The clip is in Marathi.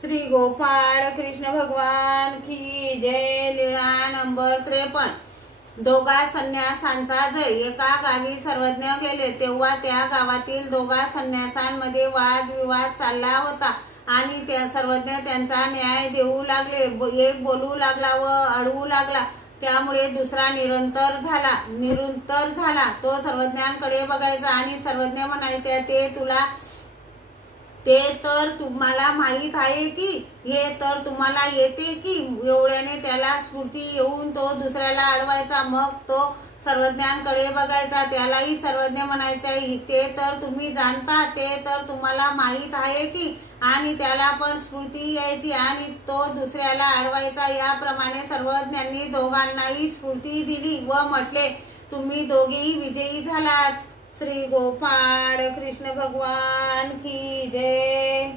श्री गोपाळ कृष्ण भगवान की जय। लीळा नंबर 53। दोघा संन्यासांचा जय। एका गावी सर्वज्ञ गेले तेव्हा त्या गावातील दोघा संन्यासांमध्ये वादविवाद चालला होता आणि त्या सर्वज्ञ त्यांचा न्याय देऊ लागले। एक बोलू लागला व अडवू लागला, त्यामुळे दुसरा निरंतर झाला। तो सर्वज्ञांकडे बघायचा आणि सर्वज्ञ म्हणायचे, ते तर तुम्हाला माहीत आहे की, हे तर तुम्हाला येते की। एवढ्याने त्याला स्फूर्ती येऊन तो दुसऱ्याला अडवायचा। मग तो सर्वज्ञांकडे बघायचा, त्यालाही सर्वज्ञ म्हणायचे, ते तर तुम्ही जाणता, ते तर तुम्हाला माहीत आहे की। आणि त्याला पण स्फूर्ती यायची आणि तो दुसऱ्याला अडवायचा। याप्रमाणे सर्वज्ञांनी दोघांनाही स्फूर्ती दिली व म्हटले, तुम्ही दोघेही विजयी झालात। श्री गोपाळ कृष्ण भगवान की जय।